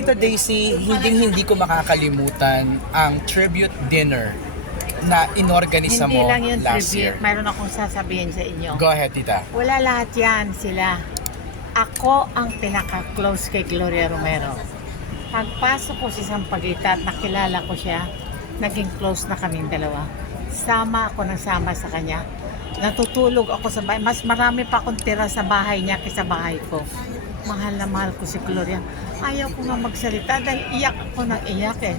Tita Daisy, hindi ko makakalimutan ang tribute dinner na inorganisa Hindi mo lang yung last year. tribute. Mayroon akong sasabihin sa inyo. Go ahead, Tita. Wala lahat yan sila. Ako ang pinaka-close kay Gloria Romero. Pagpasok ko sa Sampaguita at nakilala ko siya, naging close na kaming dalawa. Sama ako ng sama sa kanya. Natutulog ako sa bahay. Mas marami pa akong tira sa bahay niya kaysa bahay ko. Mahal na mahal ko si Gloria. Ayaw ko nga magsalita dahil iyak ako ng iyak eh.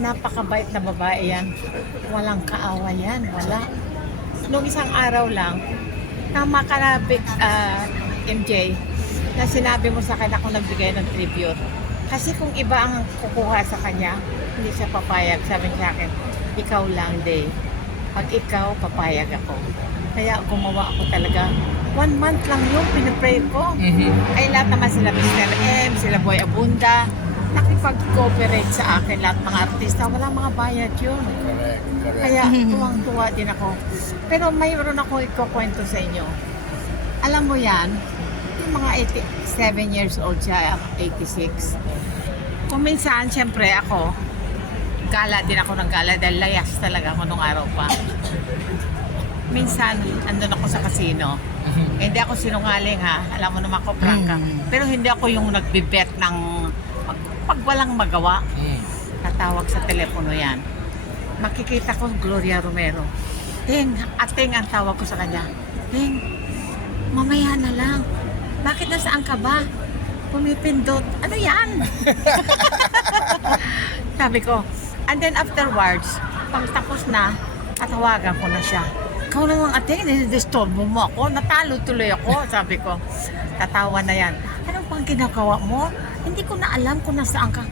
Napakabait na babae yan. Walang kaaway yan. Wala. Noong isang araw lang, tama ka na, MJ, na sinabi mo sa akin ako nagbigay ng tribute. Kasi kung iba ang kukuha sa kanya, hindi siya papayag. Sabi niya sa akin, ikaw lang, Day. Pag ikaw, papayag ako. Kaya gumawa ako talaga. 1 month lang yung pinipray ko. Ay lahat naman sila Mr. M, sila Boy Abunda, nakipag-cooperate sa akin lahat mga artista. Wala mga bayad yun. Correct, correct. Kaya tuwang-tuwa din ako. Pero mayroon ako ikukwento sa inyo. Alam mo yan, yung mga 87 years old siya, 86. Kung minsan, syempre ako, gala din ako ng gala dahil layas talaga ako nung araw pa. Minsan, andun ako sa casino. Hindi ako sinungaling ha. Alam mo naman ako, prangka. Pero hindi ako yung nagbibet ng pag walang magawa. Tatawag sa telepono yan. Makikita ko Gloria Romero. Ting, ating ang tawag ko sa kanya. Ting, mamaya na lang. Bakit nasaan ka ba? Pumipindot. Ano yan? Sabi ko. And then afterwards, pag tapos na, tatawagan ko na siya. Ikaw naman ating, nilidisturbo mo ako. Natalo tuloy ako. Sabi ko, tatawa na yan. Ano pang ginagawa mo? Hindi ko na alam kung nasaan ka.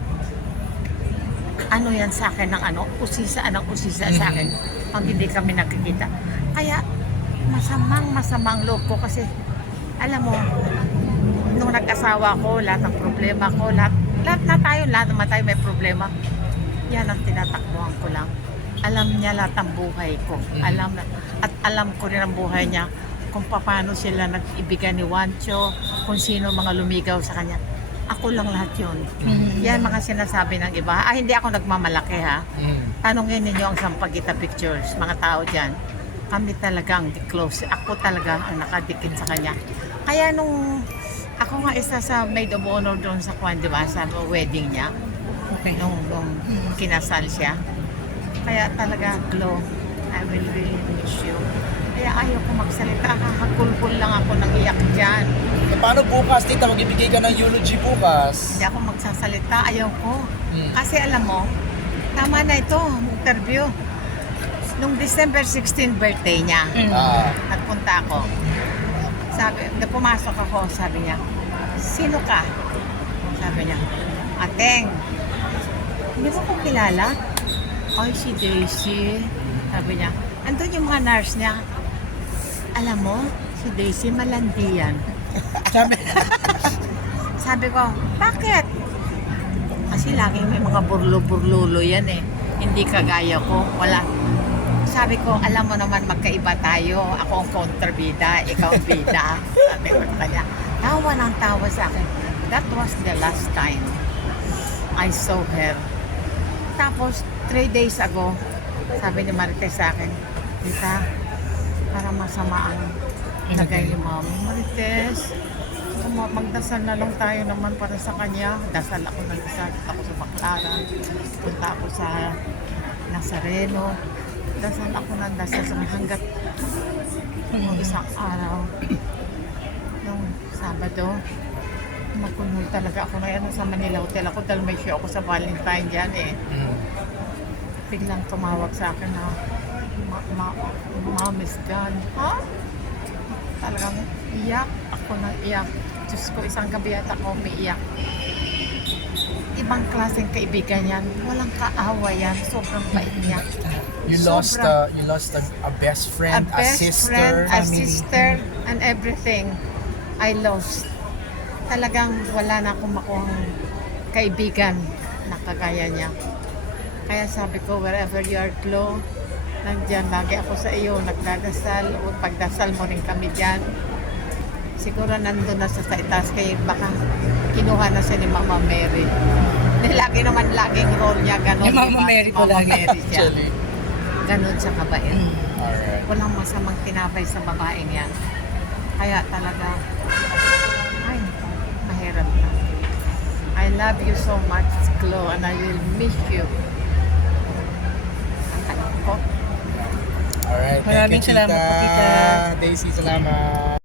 Ano yan sa akin ng ano? Usisa sa akin. Pag hindi kami nakikita. Kaya, masamang loob ko kasi, alam mo, nung nag-asawa ko, lahat ng problema ko, lahat naman tayo may problema. Yan ang tinatakbuhan ko lang. Alam niya lahat ng buhay ko. Alam ko rin ang buhay niya kung paano sila nag-ibigan ni Juancho, kung sino mga lumigaw sa kanya. Ako lang lahat yun. Yan mga sinasabi ng iba. Hindi ako nagmamalaki ha. Tanungin ninyo ang Sampaguita Pictures, mga tao dyan. Kami talagang close. Ako talaga ang nakadikit sa kanya. Kaya nung ako nga isa sa maid of honor doon sa Kwan, di ba? Sa wedding niya. Nung kinasal siya. Kaya talaga, Glo, I will really miss you. Kaya ayaw ko magsalita. Hagulgul lang ako ng iyak dyan. Paano bukas, Tita? Magbibigay ka ng eulogy bukas. Hindi ako magsasalita. Ayaw ko. Kasi alam mo, tama na ito, interview. Nung December 16 birthday niya, nagpunta ako. Sabi, pumasok ako, sabi niya, sino ka? Sabi niya, Ateng, hindi mo ko kilala? Ay, si Daisy. Sabi niya, andun yung mga nurse niya. Alam mo, si Daisy malandi yan. Sabi ko, bakit? Kasi laging may mga burlo-burlulo yan eh. Hindi kagaya ko, wala. Sabi ko, alam mo naman magkaiba tayo. Ako ang kontrabida, ikaw ang bida. Sabi ko sa kanya, tawa ng tawa sa akin. That was the last time I saw her. Tapos, 3 days ago, sabi ni Marites sa akin, Tita, para masama ang lagay ni Mami. Marites, magdasal na lang tayo naman para sa kanya. Dasal ako ng dasal. Punta ako sa Baclaran. Punta ako sa Nazareno. Dasal ako ng dasal hanggat isang araw. Nung Sabado, magpunol talaga ako na yan sa Manila Hotel ako dahil may show ako sa Valentine dyan eh. Biglang tumawag sa akin na Mom is gone. Ha? Talagang iyak. Ako nang iyak. Diyos ko, isang gabi at ako umiiyak. Ibang klaseng kaibigan yan. Walang kaawa yan. Sobrang bait niya. You lost a best friend, a sister, a sister, and everything. I lost. Talagang wala na akong makuhang kaibigan na kagaya niya. Kaya sabi ko, wherever you are, Glo, nandiyan lagi ako sa iyo, nagdadasal, o pagdasal mo rin kami dyan. Siguro nandun na sa itaas, kaya baka kinuha na siya ni Mama Mary. Hindi naman laging role niya ganun. Yung Mama diba? Mary ko Mama lagi. Mary siya. Actually. Ganun siya kabait. Alright. Walang masamang tinapay sa babaeng yan. Kaya talaga, ay, mahirap na. I love you so much, Chloe, and I will miss you. Ang anak ko. Alright. Maraming Thank you, salamat po, Tita. Daisy, salamat.